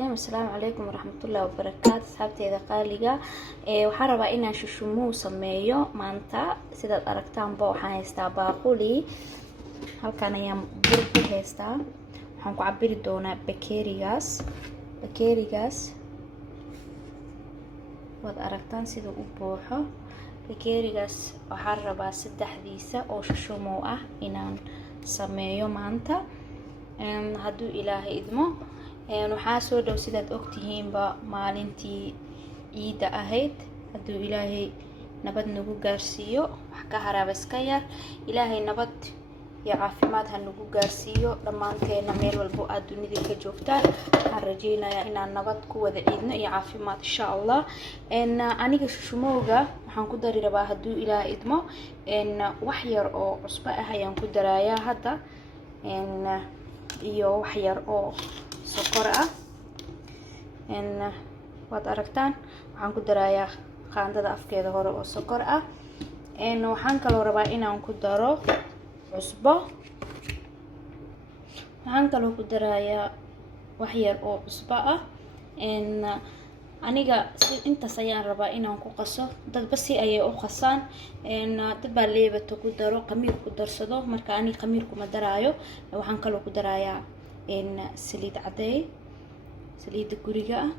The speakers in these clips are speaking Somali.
الرحيم. السلام عليكم ورحمة الله وبركاته. أصحابتي إذا قاليقة waxaan rabaa inaan shushumuu sameeyo maanta. sidaad aragtaan ba waxaan haystaa baaquli, halkan ayaan bur ku haystaa. waxaan ku cabiri doonaa bakeerigaas waad aragtaan sida u buuxo. bakeerigaas waxaan rabaa saddexdiisa oo shushumuu ah inaan sameeyo maanta hadduu ilaahay idmo. waxaa soo dhow sidaad ogtihiinba maalintii ciida ahayd. hadduu ilaahay nabad nagu gaarsiiyo, wax ka haraaba iska yar. ilaahay nabad iyo caafimaad ha nagu gaarsiiyo dhammaanteena meel walbo aad dunida ka joogtaan. waxaan rajeynayaa inaan nabad ku wada ciidno iyo caafimaad insha allah. aniga shushumowga waxaan ku dari rabaa hadduu ilaahay idmo wax yar oo cusbo ah ayaan ku darayaa hadda, iyo wax yar oo sokor ah. waad aragtaan waxaan ku darayaa qaandada afkeeda hore oo sokor ah. waxaan kaloo rabaa inaan ku daro cusbo. waxaan kaloo ku darayaa wax yar oo cusbo ah. aniga intaas ayaan rabaa inaan ku qaso. dadba si ayay u qasaan. dad baa leebato ku daro, qamiir ku darsado. marka aniga qamiir kuma daraayo. waxaan kaloo ku darayaa saliid cadeey, saliida guriga ah,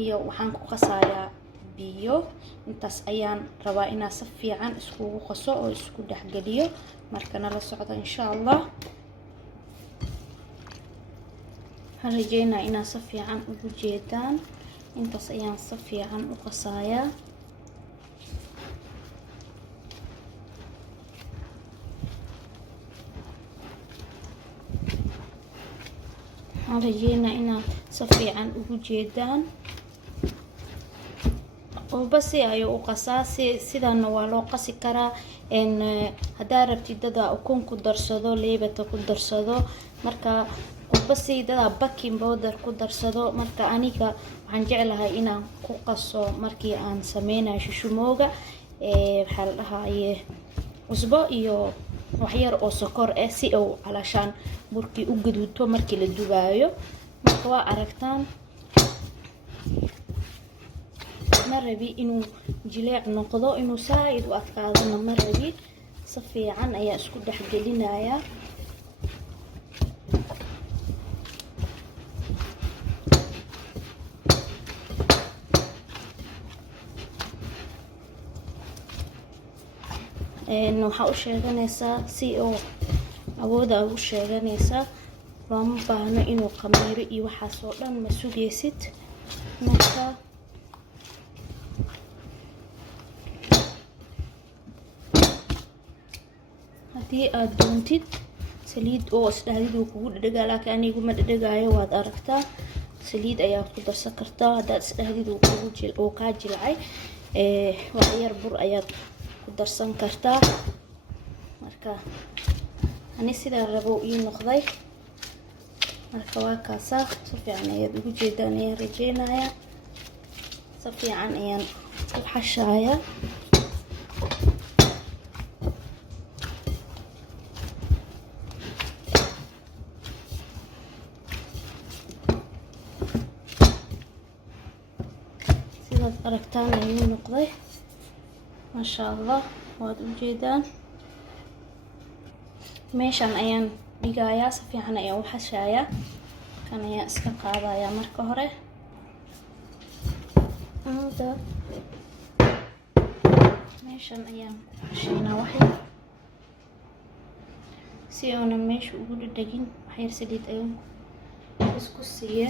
iyo waxaan ku qasayaa biyo. intaas ayaan rabaa inaan si fiican iskugu qaso oo isku dhexgeliyo. markana la socdo insha allah. waxaan rajeynayaa inaan si fiican ugu jeedaan. intaas ayaan si fiican u qasayaa. waxaan rajeynayaa inaad si fiican ugu jeedaan. qofba si ayuu u qasaa. sidaana waa loo qasi karaa. haddaa rabtid dadaa ukun ku darsado, leebata ku darsado. marka qofba si dadaa baking powder ku darsado. marka aniga waxaan jeclahay inaan ku qaso markii aan sameynayo shushumowga. waxaa la dhahaye cusbo iyo wax yar oo sokor ah si uu calashaan burkii u gaduuto markii la dubaayo. marka waa aragtaan ma rabi inuu jileec noqdo, inuu saaid u adkaadana ma rabi. si fiican ayaa isku dhexgelinayaa. waxaa u sheeganaysaa si oo awooda ugu sheeganaysaa. looma baahno inuu qamiiro iyo waxaas oo dhan ma sugaysid. marka haddii aad doontid saliid oo isdhahdid uu kugu dhadhagaa, laakiin anigu ma dhadhagaayo. waad aragtaa saliid ayaad ku darsan kartaa. haddaad isdhahdid uu kaa jilcay wax yar bur ayaad ku darsan kartaa. marka ani sidaa rabo ii noqday. marka waa kaasaa si fiican ayaad ugu jeedaan ayaan rajeynayaa. si fiican ayaan u xashayaa. sidaad aragtaan ayuu noqday. maasha allah waad u jeedaan. meeshan ayaan dhigayaa. si fiican ayaan u xashayaa. kan ayaan iska qaadayaa marka hore. meeshan ayaan ku xashaynaa waxyar si uunan meesha ugu dhadhagin. waxyar saliid ayaan isku siiye.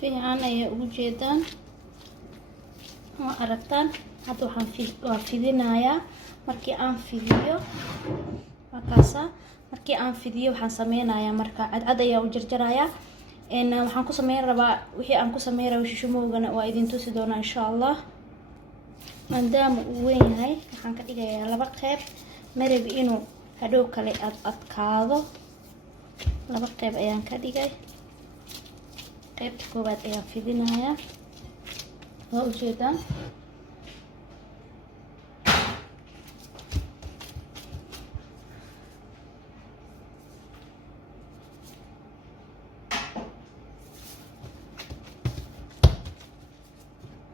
fiican ayaa ugu jeedaan. waa aragtaan hadda waxaan fidinayaa markii aan fidiyo markaasa markii aan fidiyo waxaan sameynayaa marka cad ayaa u jarjarayaa waxaan ku sameyn rabaa wixii aan ku sameyn rabo shishumoogana waa idin tusi doonaa insha Allah maadaama uu weyn yahay waxaan ka dhigayaa laba qayb marab inuu hadhow kale adkaado laba qayb ayaan ka dhigay qaybta koobaad ayaan fidinayaa waa ujeedaan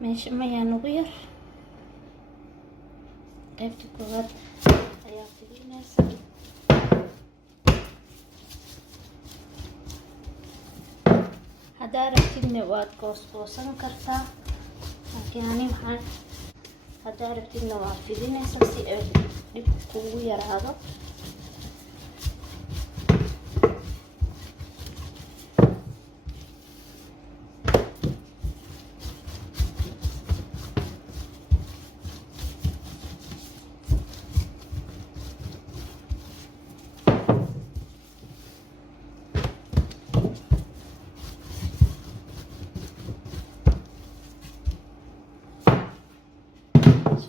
meesha mayaa nagu yar qaybta koobaad ayaa fidinaysa haddaa rabtidna waad goosgoosan kartaa laakiin ani waxaan haddaa rabtidna waa fidinaysa si ay dhib kugu yaraado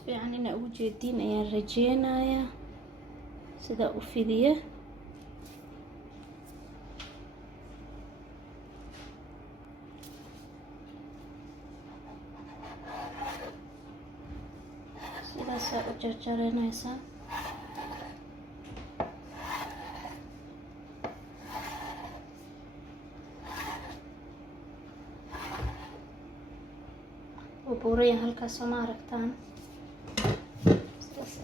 fiican inaa ugu jeediin ayaan rajeynayaa sida u fidiya sidaasaa u jarjaranaysaa oo buuraya halkaas ma aragtaan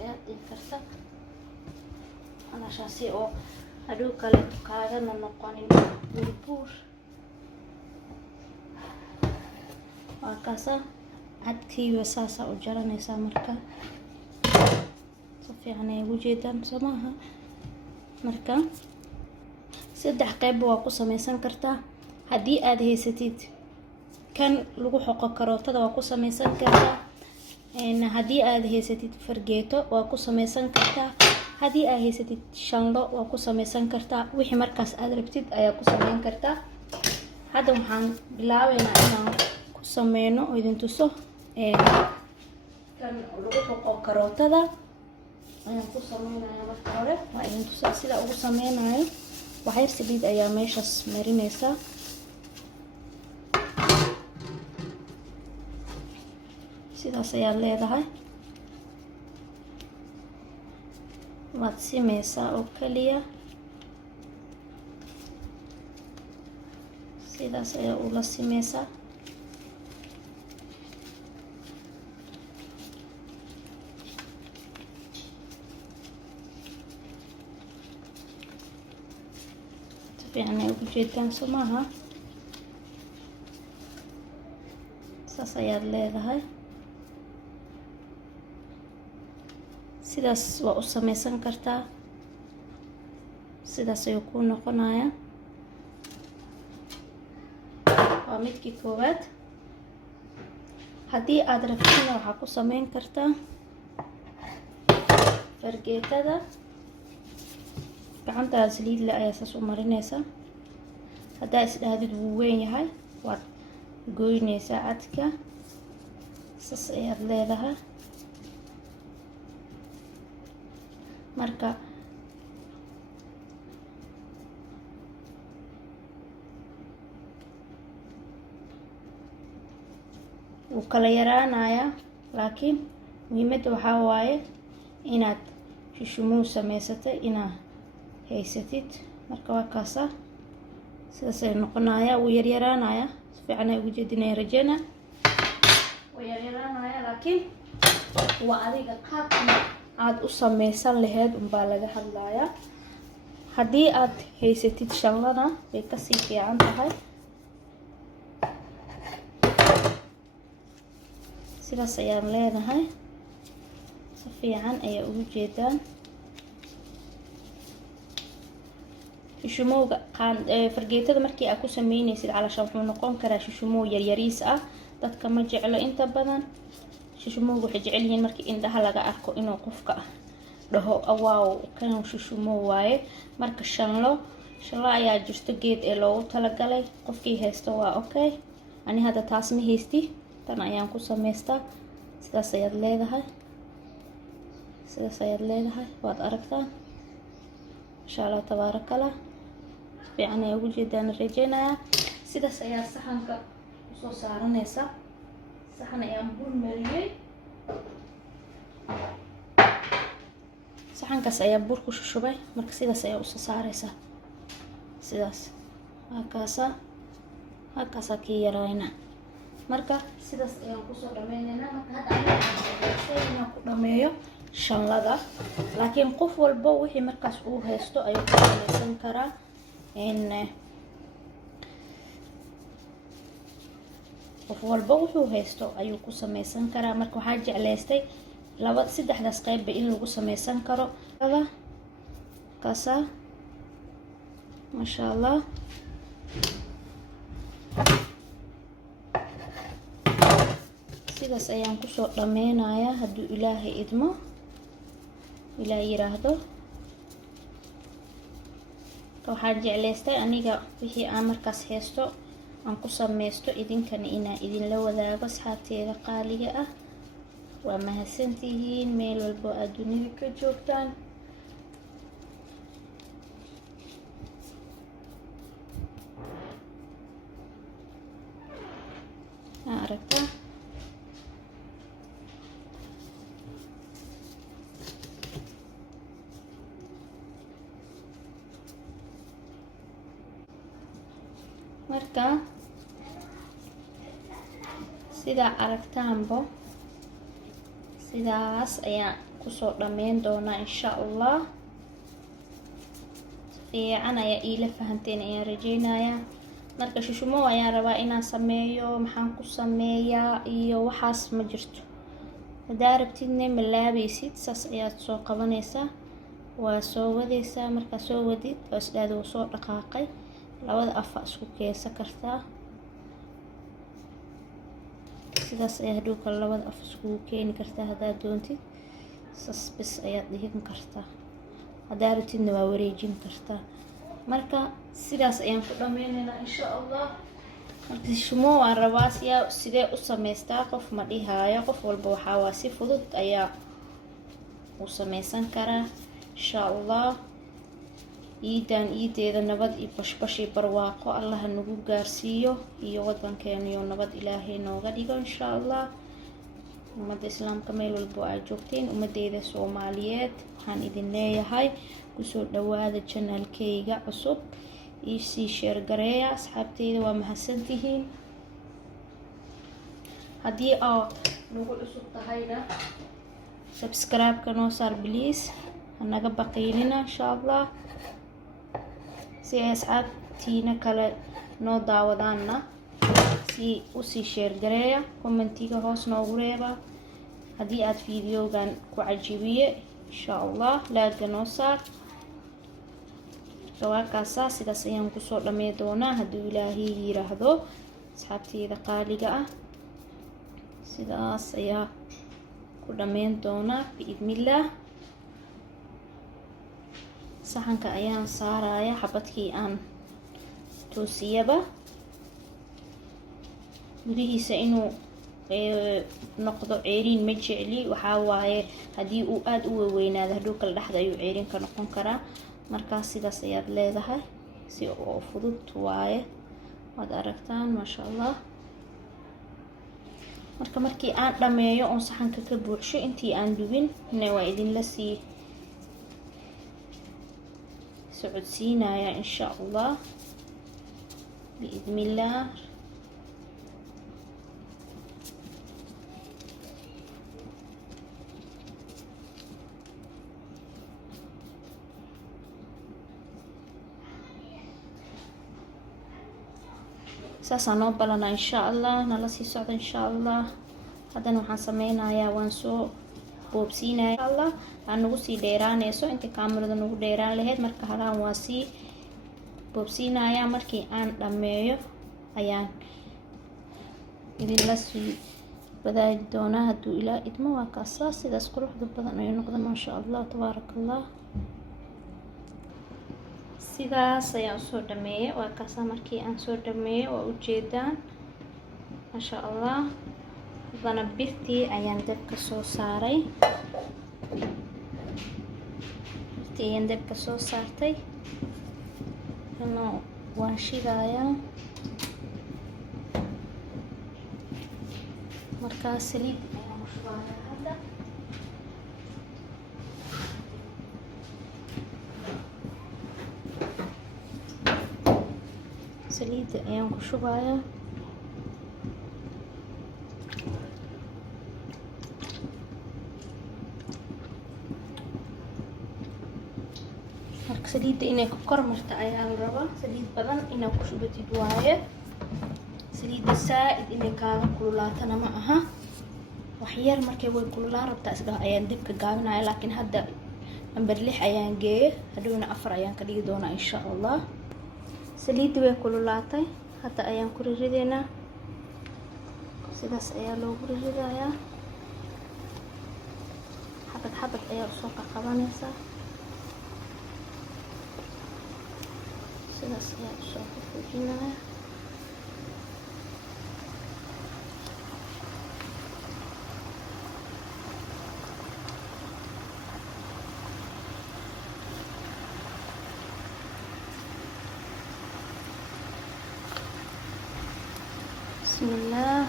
aad in karta alashaasi oo hadhow kale kaagana noqonin buur waa kaasa cadkiiba saasa u jaranaysaa marka si fiican ay ugu jeedaan samaha marka saddex qayb waa ku sameysan kartaa haddii aad haysatid kan lagu xoqo karootada waa ku sameysan kartaa haddii aad haysatid fargeeto waa ku sameysan kartaa haddii aad haysatid shanlo waa ku sameysan kartaa wixii markaas aad rabtid ayaa ku sameyn kartaa hadda waxaan bilaabeynaa inaan ku sameyno oo idin tuso kan lagu xoqo karootada ayaan ku sameynayaa marka hore waa idin tusaa sida ugu sameynayo waxyar saliid ayaa meeshaas marinaysaa sidaas ayaad leedahay waad simeysaa oo kaliya sidaas ayaa ula simeysaa si fiican ay ugu jeedaan somaha saas ayaad leedahay sidaas waa u sameysan kartaa sidaas ayuu ku noqonayaa waa midkii koowaad haddii aad rabtidna waxaa ku sameyn kartaa fargeetada gacantaada saliid le ayaa saas u marinaysaa haddaa isdhahdid wuu weyn yahay waad goynaysaa cadka saas ayaad leedahay marka wuu kala yaraanayaa laakiin muhiimadda waxaa waaye inaad shishumow samaysatay inaad haysatid marka waa kaasa sidaas ay noqonayaa wuu yaryaraanayaa si fiican ay ugu jeedinaya rajena wuu yaryaraanayaa laakiin waa adiga qaabka aad u sameysan lahayd unbaa laga hadlayaa haddii aad haysatid shanlana way kasii fiican tahay sidaas ayaan leedahay si fiican ayaa ugu jeedaan shishumowga fargeetada markii aad ku sameynaysid calashaan wuxuu noqon karaa shishumow yaryariis ah dadka ma jeclo inta badan shishumowga waxay jecel yihiin markii indhaha laga arko inuu qofka dhaho awaaw kan shushumo waaye. marka shanlo ayaa jirto geed ee loogu talagalay qofkii haysto waa okay. ani hadda taas ma haysti, tan ayaan ku samaystaa. sidaas ayaad leedahay waad aragtaan insha Allah tabarakallah. fiican ayaa ugu jeedaan rajeynaya. sidaas ayaa saxanka soo saaranaysa. saxan ayaan bun mariyay, saxankaas ayaa bur ku shushubay. marka sidaas ayaa u soo saaraysa. sidaas halkaasa kii yarayna. marka sidaas ayaan kusoo dhameynaynaa. marka hadda ayaan ku dhameeyo shanlada, laakiin qof walba wixii markaas uu haysto ayuu ku samaysan karaa. qof walba wuxuu haysto ayuu ku samaysan karaa. marka waxaa jeclaystay saddexdaas qeybba in lagu samaysan karo. kaasa masha Allah. sidaas ayaan kusoo dhameynayaa hadduu ilaahay idmo, ilaahay yiraahdo. waxaa jeclaystay aniga wixii aan markaas haysto aan ku samaysto, idinkana inaan idinla wadaago asxaabteeda qaaliga ah. waa mahadsantihiin meel walbo aad dunida ka joogtaan. aragta marka sidaa aragtaanbo sidaas ayaan kusoo dhameyn doonaa insha Allah. fiican ayaa iila fahanteen ayaan rajeynayaa. marka shushumo ayaan rabaa inaan sameeyo. maxaan ku sameeyaa iyo waxaas ma jirto. hadaa rabtidna ma laabaysid, saas ayaad soo qabanaysaa, waa soo wadaysaa. markaa soo wadid oo isdhaada wuu soo dhaqaaqay, labada afa isku keesa kartaa. sidaas ayaa hadhow kale labada af iskugu keeni kartaa haddaad doontid. saas bis ayaad dhihin kartaa, haddaa rabtidna waa wareejin kartaa. marka sidaas ayaan ku dhameynaynaa insha Allah. marka shumo waan rabaa sidee u samaystaa qof ma dhihaayo. qof walba waxaa waa si fudud ayaa u samaysan karaa insha Allah. iideeda nabad iyo bashbash iyo barwaaqo Allah nagu gaarsiiyo, iyo wadankeena iyo nabad ilaahay nooga dhigo insha Allah. ummadda islaamka meel walbo aad joogteen, ummadeyda Soomaaliyeed waxaan idin leeyahay kusoo dhawaada channelkayga cusub. sii share gareeya asxaabteyda, waa mahadsantihiin. haddii aad nagu cusub tahayna subscribe-ka noo saar please, hanaga baqiilina insha Allah. si ay asxaabtiina kale noo daawadaanna usii share gareeya. commentiga hoos noogu reeba haddii aad videogan ku cajibiye insha Allah. laaga noo saar. gawaakaasa sidaas ayaan kusoo dhamey doonaa hadduu ilaahay yiraahdo asxaabteyda qaaliga ah. sidaas ayaa ku dhameyn doonaa biidnillah. saxanka ayaan saaraya xabadkii aan toosiyaba. gudihiisa inuu noqdo ceeriin ma jecli. waxaa waaye haddii uu aada u weynaado hadhow kala dhexda ayuu ceeriin ka noqon karaa. markaas sidaas ayaad leedahay, si oo fudud waaye, waad aragtaan maasha Allah. marka markii aan dhameeyo oon saxanka ka buuxsho intii aan dubin waa idinla sii socodsiinaya insha Allah biidnillah. saasaan noo balana insha Allah, nala sii socda insha Allah. haddana waxaan sameynayaa waan soo boobsiinaya insha Allah. aan nagu sii dheeraanayso inta kaamirada nagu dheeraan lahayd. marka halaan waa sii boobsiinayaa. markii aan dhameeyo ayaan idinla sii wadaagi doonaa hadduu ilaa idmo. waa kaasaa sidaas quruxda badan ayuu noqda maasha allah tabaaraka allah. sidaas ayaan usoo dhameeyay. waa kaasaa markii aan soo dhameeyay waa ujeedaan maasha allah. haddana birtii ayaan dabka soo saaray. birtii ayaan dabka soo saartay. waan shidayaa. markaa saliid ayaan ku shubayaa hadda. saliidda ayaan ku shubayaa. marka saliidda inay ku kor marta ayaa la rabaa. saliid badan inaad ku shubatid waaye. saliidda saa-id inay kaaga kululaatana ma aha. waxyar markay way kululaan rabtaa isdhaho ayaan dabka gaabinaya. laakiin hadda nambar 6 ayaan geeyay. hadhowna 4 ayaan ka dhigi doonaa insha allah. saliidda way kululaatay. hadda ayaan ku ridaynaa. sidaas ayaa loogu ridayaa. xabad xabad ayaa usoo qabanaysaa. sidaas ayaa usoo fujinaya. bismillah.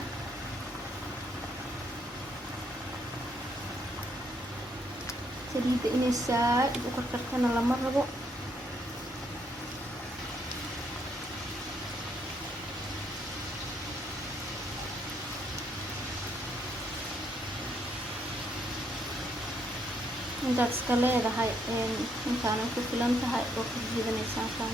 saliidda inay saa-id u karkartana lama rabo. intaad iska leedahay intaanay ku filan tahay oo ka jiidanaysaa taan.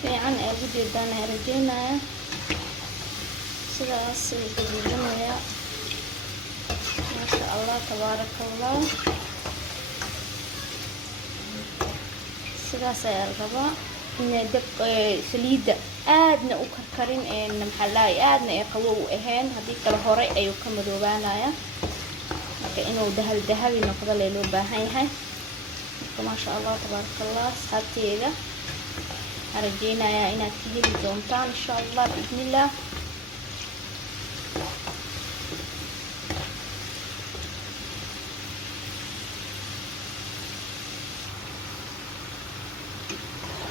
fiican ee ugu jeedaan ay rajeynaya. sidaas ay gaduudanaya maasha allah tabaaraka allah. sidaas ayaa la rabaa inay dabka saliidda aadna u karkarin maxalaay aadna ay qabow u ahayn. haddii kale hore ayuu ka madoobaanaya. marka inuu dahabi noqdo lee loo baahan yahay. marka maasha allah tabaaraka allah. asxaabteeda waxaan rajeynayaa inaad ka heli doontaan insha allah biidnillah.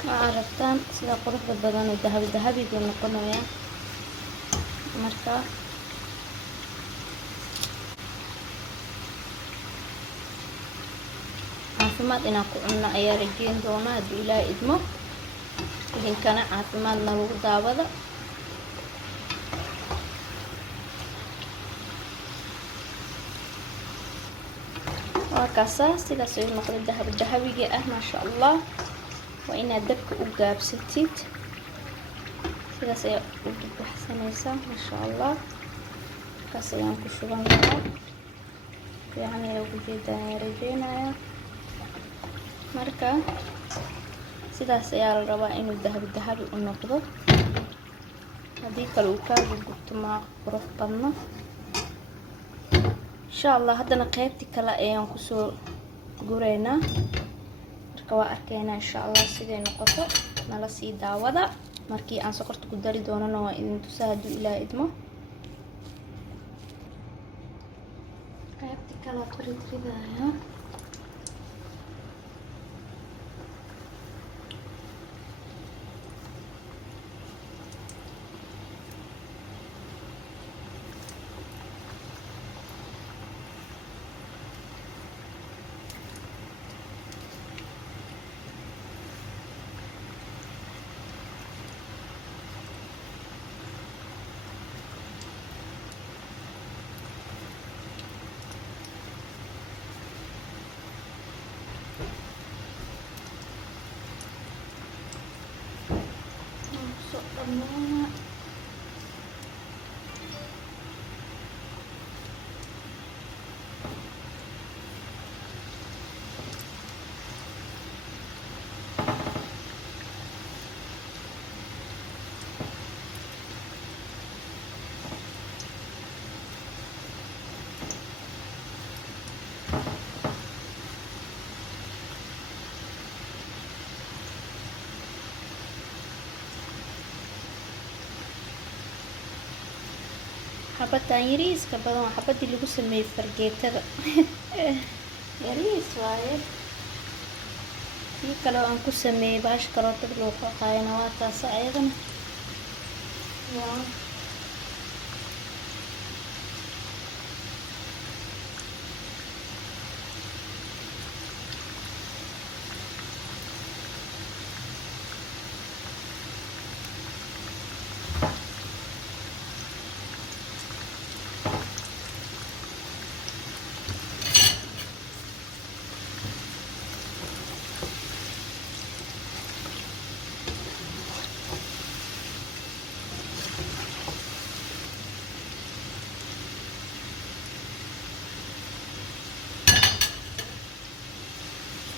waxaad rabtaan sida quruxda badan oo dahabi buu noqonayaa. marka caafimaad inaan ku cunno ayaa rajeyn doonaa hadduu ilaahay idmo. idinkana caafimaadna lagu daawada. waa kaasaa sidaas ayuu noqday dahabiga ah maasha allah. waa inaad dabka u gaabsatid. sidaas ayaa u dubbaxsanaysaa maasha allah. markaas ayaan ku shuban lahaa. fiican ayaa ugu jeedaan ayaa rajeynaya. marka sidaas ayaa la rabaa inuu dahabi u noqdo. haddii kale uu kaaga gubto ma qurux badno insha allah. haddana qaybtii kale ayaan kusoo guraynaa. marka waa arkaynaa insha allah siday noqoto. nala sii daawada. markii aan sokorta ku dari doonana waa idin tusaa hadduu ilaa idmo. qaybtii kale ku ridridaya. Banana. xabadaan yariiska badan waa xabadii lagu sameeyey fargeetada yariis waaye. tii kale aan ku sameeyey baash karootada lagu qaqaayana waa taas ayadana waa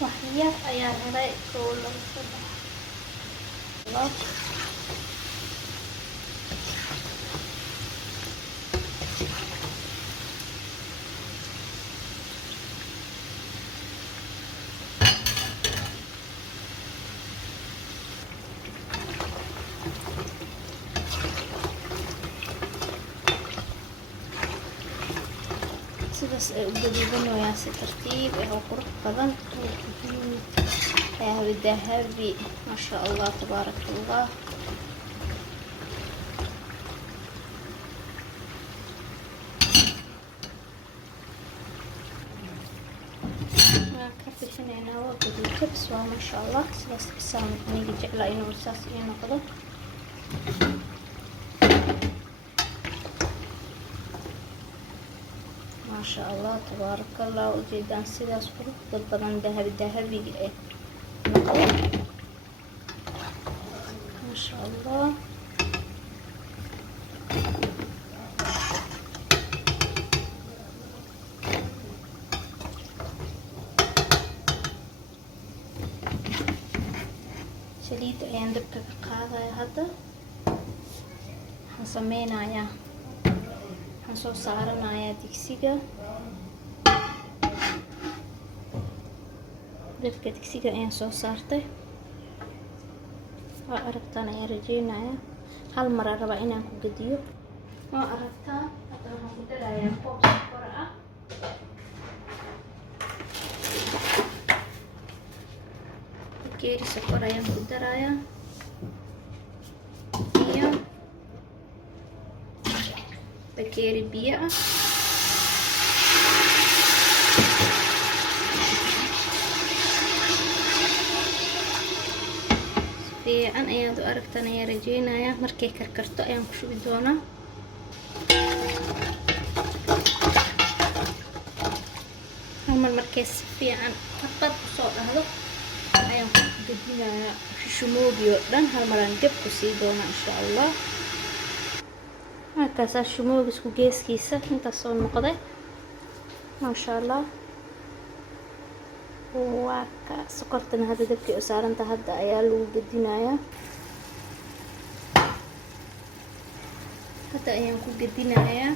waxyar ayaan helay koolan saddex sidaas ay u gaduudanayaan si tartiib ah oo qurux badan dahabi ما شاء الله تبارك الله. كفينا وقت الكبس وما شاء الله سلاس حسام نيجي جعله إنه رصاص ينقضه. ما شاء الله تبارك الله وجدان سلاس قرب بدن ذهبي ما شاء الله. سليد ayaan dabka ka qaadaya hadda waxaan sameynayaa waxaan soo saaranayaa digsiga dabka digsiga ayaan soo saartay waa aragtaan ayaan rajeynayaa hal mar aan rabaa inaan ku gediyo waa aragtaan hadda waxaan ku darayaa koob sonkor ah bakeeri sokor ayaan ku darayaa iyo bakeeri biyo ah fiican ayaad u aragtaan ayaan rajeynayaa markay karkarto ayaan ku shubi doonaa hal mar markay si fiican qad u soo dhahdo ayaan ku gedinayaa shumoogi oo dhan hal maraan dab ku sii doonaa insha allah. markaasaa shumoogisku geeskiisa intaas soo noqday maasha allah. waa ka sokortana hadda dabkii u saaranta hadda ayaa lagu gedinayaa hadda ayaan ku gedinayaa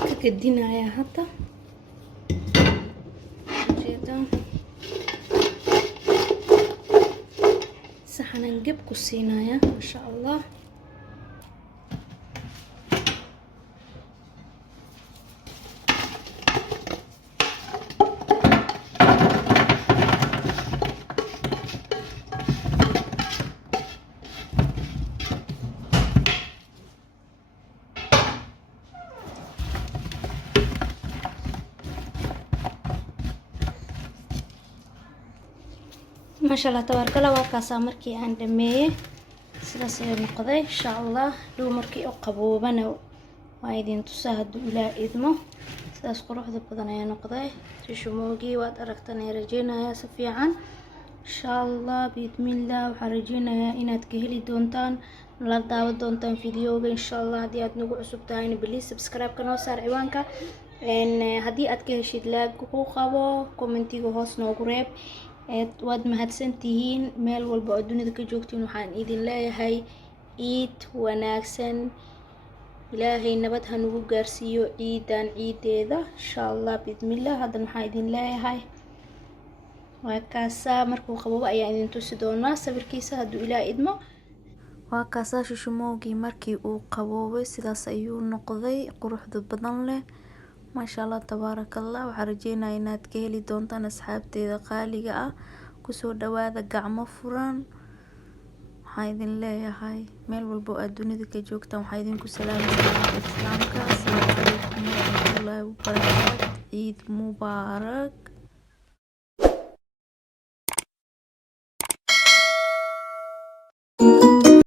ka gedinayaa hadda ujeedaan saxanan geb ku siinayaa masha allah. ما شاء الله تبارك الله وكاسا مركي aan dhameeyay sidaas ayuu noqday insha Allah dhow markii oo qaboobana waa idin tusaa haduu ilaa idmo sidaas quruxda badan ayaa noqday shumoogi waad aragtaan ay rajeenayaa si fiican insha allah bismillah. waxaan rajeynayaa inaad ka heli doontaan, la daawan doontaan videoga insha allah. haddii aad nagu cusub tahayna please subscribe ka noo saar ciwaanka. haddii aad ka heshid laag ku qabo commentiga hoos noogu reeb. waad mahadsantihiin meel walba oo dunida ka joogtiin. waxaan idin leeyahay ciid wanaagsan, ilaahay nabad ha nagu gaarsiiyo ciidan ciideeda insha allah bismillah. haddana waxaan idin leeyahay waa kaasaa markuu qaboobo ayaa idin tusi doonaa sawirkiisa hadduu ilaahay idmo. waa kaasaa shushumowgii markii uu qaboobay sidaas ayuu noqday, quruxda badan leh maasha allah tabaarakallah. waxaan rajeynayaa inaad ka heli doontaan asxaabteeda qaaliga ah. kusoo dhawaada gacmo furan. waxaan idin leeyahay meel walba oo aad dunida ka joogtaan waxaan idinku salaamayaa islaamka. assalaamu calaykum waraxmatullaahi wabarakaatu. ciid mubaarak.